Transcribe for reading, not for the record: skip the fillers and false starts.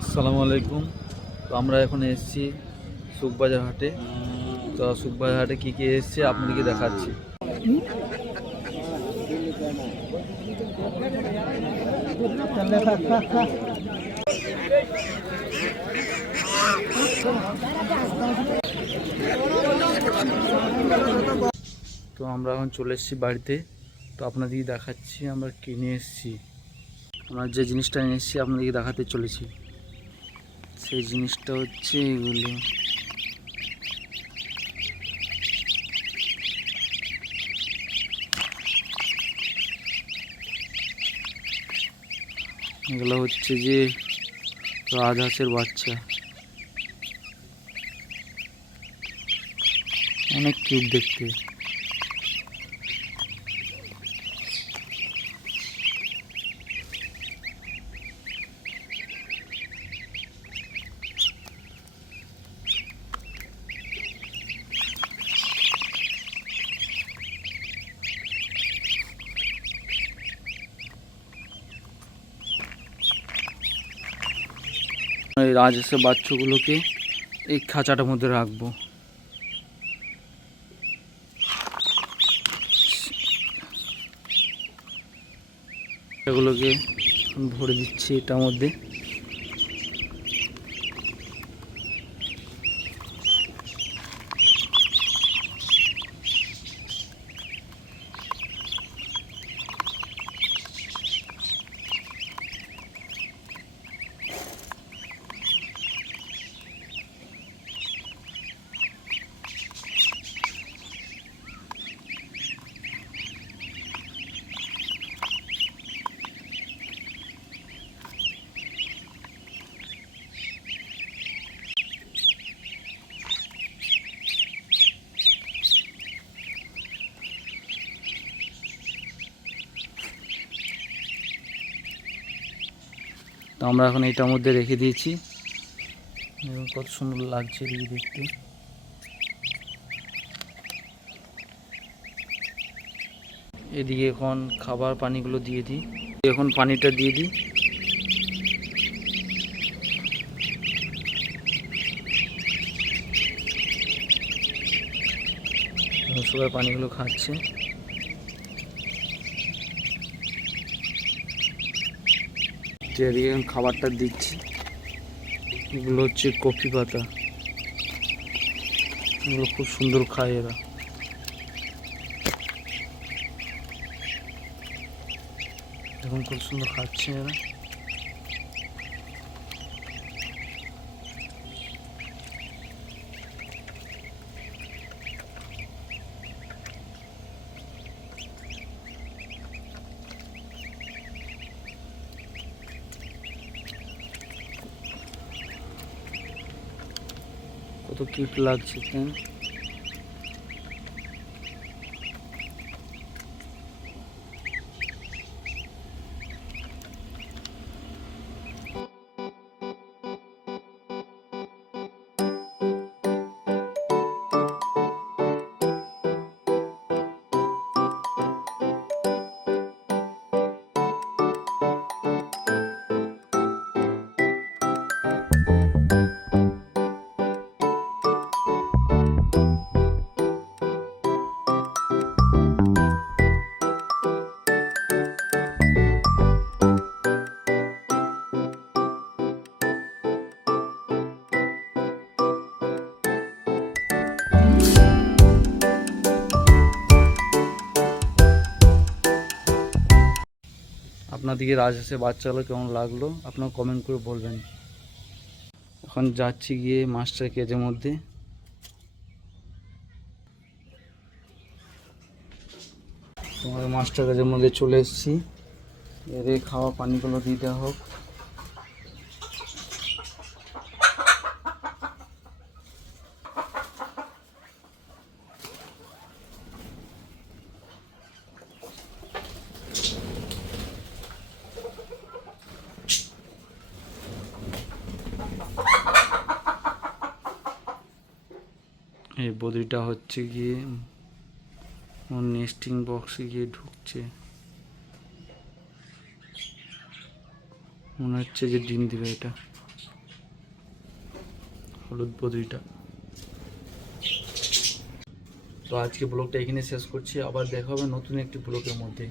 আসসালামু আলাইকুম। তো আমরা এখন এসেছি সুখবাজার হাটে। তো সুখবাজার হাটে কী কী এসেছে আপনাদেরকে দেখাচ্ছি। তো আমরা এখন চলে এসেছি বাড়িতে। তো আপনাদেরকে দেখাচ্ছি আমরা কিনে এসেছি। আমরা যে জিনিসটা নিয়ে এসেছি আপনাদেরকে দেখাতে চলেছি। সেই জিনিসটা হচ্ছে এগুলো। এগুলো হচ্ছে যে রাজহাঁসের বাচ্চা, অনেক কিউট দেখতে। এই রাজহাঁসের বাচ্চাগুলোকে এই খাঁচাটার মধ্যে রাখবো। এগুলোকে ভরে দিচ্ছি এটার মধ্যে। তো আমরা এখন এটার মধ্যে রেখে দিয়েছি। কত সুন্দর লাগছে এদিকে দেখতে। এদিকে এখন খাবার পানিগুলো দিয়ে দিই। এখন পানিটা দিয়ে দিই। সবাই পানিগুলো খাচ্ছে। এদিকে এখন খাবারটা দিচ্ছি। এগুলো হচ্ছে কফি পাতা, এগুলো খুব সুন্দর খায় এরা। এখন খুব সুন্দর খাচ্ছে এরা। কত কিউট লাগছে কেন। আপনাদেরকে রাজহাঁসের বাচ্চাগুলো কেমন লাগলো আপনারা কমেন্ট করে বলবেন। এখন যাচ্ছি গিয়ে মাছটার কেজের মধ্যে। তোমার মাছটার কেজের মধ্যে চলে এসেছি। এর খাওয়া পানিগুলো দিয়ে দেওয়া হোক। এই বদ্রিটা হচ্ছে গিয়ে ওর নেস্টিং বক্সে গিয়ে ঢুকছে, মনে হচ্ছে যে ডিম দিবে এটা। হলুদ বদ্রিটা। তো আজকে ব্লগটা এখানে শেষ করছি, আবার দেখা হবে নতুন একটি ব্লগের মধ্যে।